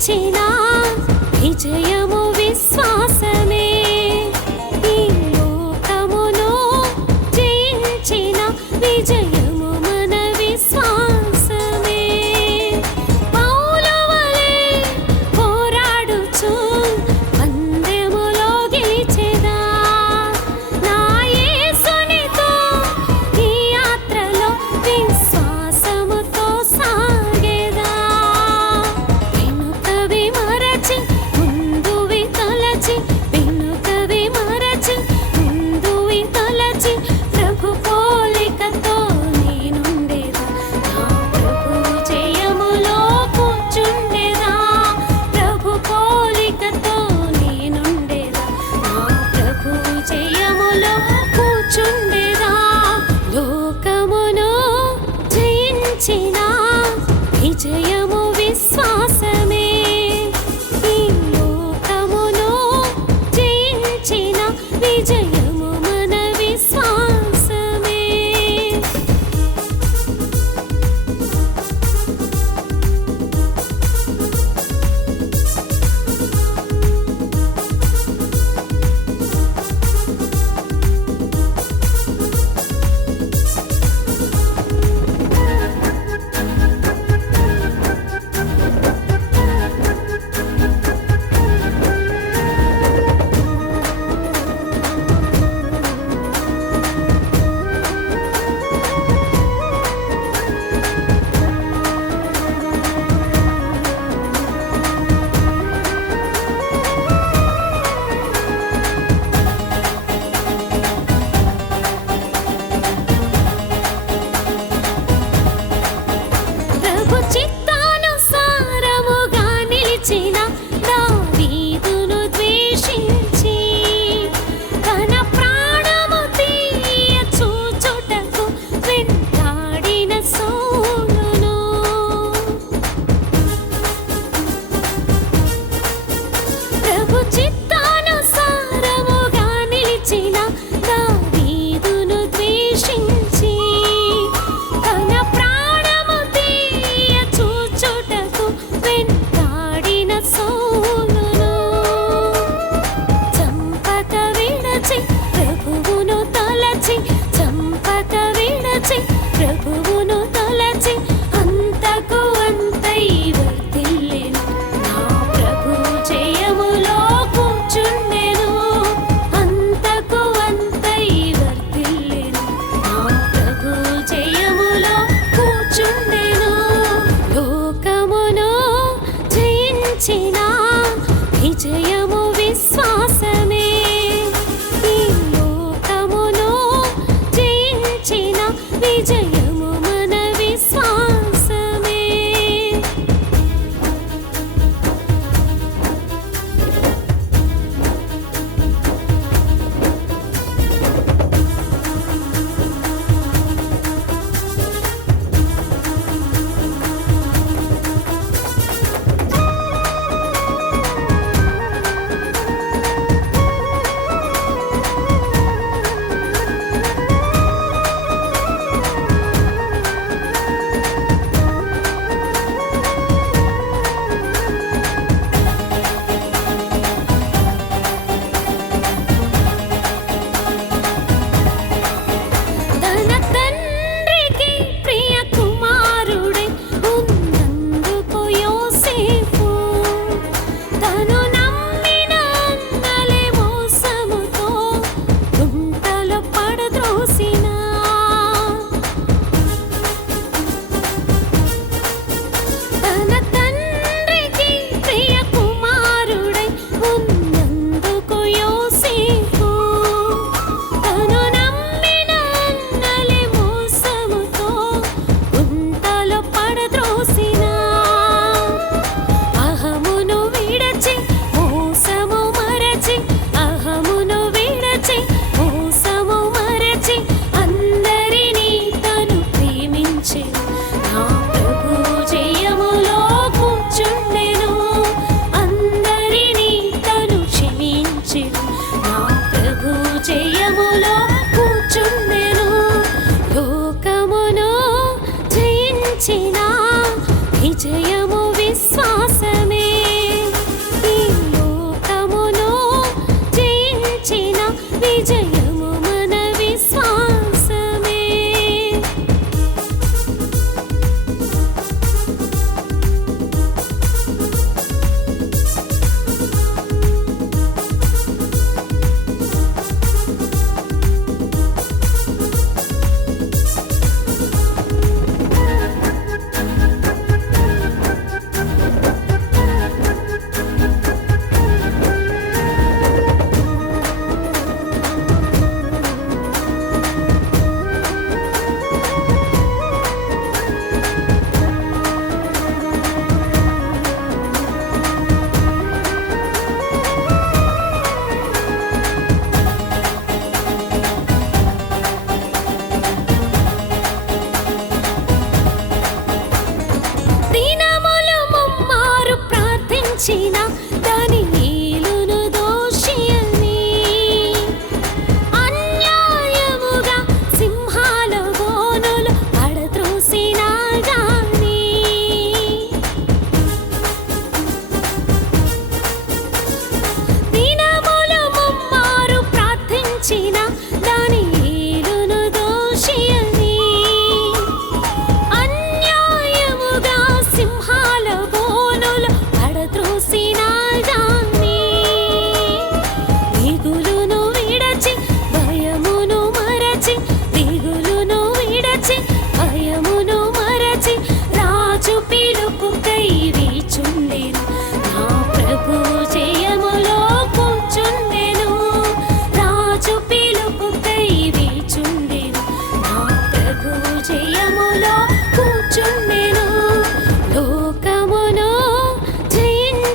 జయించిన విజయము లోకమును జయించిన విజయ జయించిన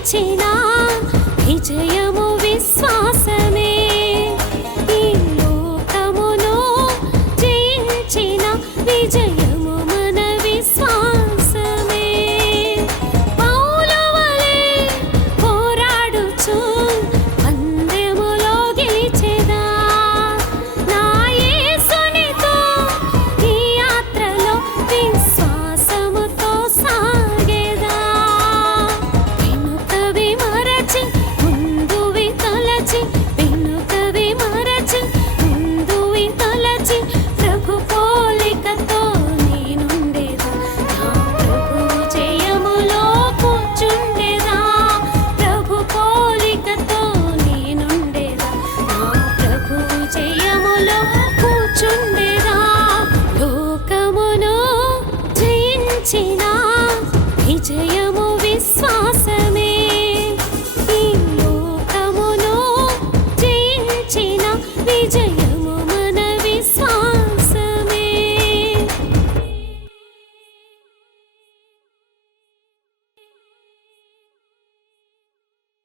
గెలిచిన విజయము విశ్వాసమే. ఈ లోకమును జయించిన విజయ